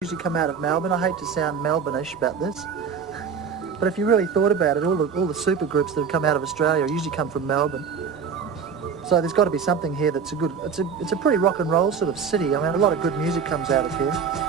Usually come out of Melbourne. I hate to sound Melbourne-ish about this, but if you really thought about it, all the super groups that have come out of Australia usually come from Melbourne. So there's got to be something here that's it's a pretty rock and roll sort of city. I mean, a lot of good music comes out of here.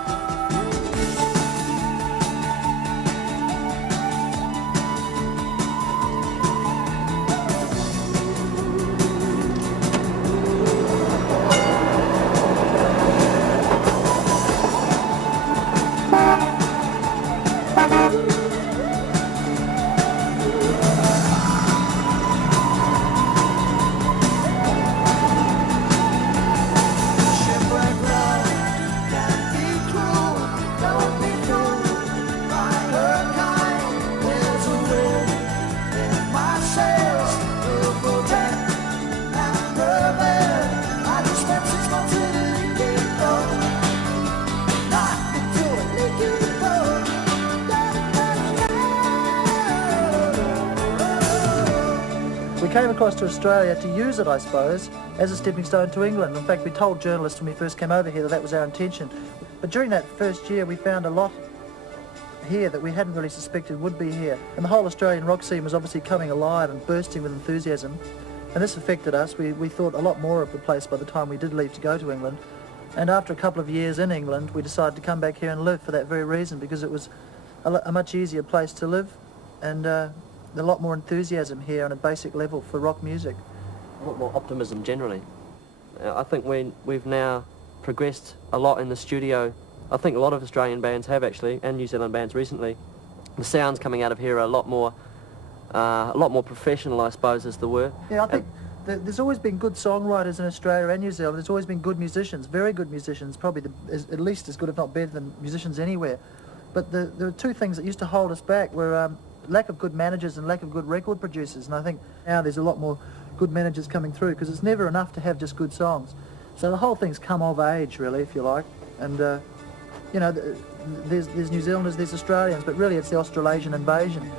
We came across to Australia to use it, I suppose, as a stepping stone to England. In fact, we told journalists when we first came over here that that was our intention. But during that first year, we found a lot here that we hadn't really suspected would be here. And the whole Australian rock scene was obviously coming alive and bursting with enthusiasm. And this affected us. We thought a lot more of the place by the time we did leave to go to England. And after a couple of years in England, we decided to come back here and live for that very reason, because it was a much easier place to live, and a lot more enthusiasm here on a basic level for rock music. A lot more optimism generally. I think we've now progressed a lot in the studio. I think a lot of Australian bands have actually, and New Zealand bands recently. The sounds coming out of here are a lot more professional, I suppose, as the word. Yeah, I think there's always been good songwriters in Australia and New Zealand. There's always been good musicians, very good musicians, probably at least as good, if not better, than musicians anywhere. But there were two things that used to hold us back were lack of good managers and lack of good record producers. And I think now there's a lot more good managers coming through, because it's never enough to have just good songs. So the whole thing's come of age, really, if you like. And, you know, there's New Zealanders, there's Australians, but really it's the Australasian invasion.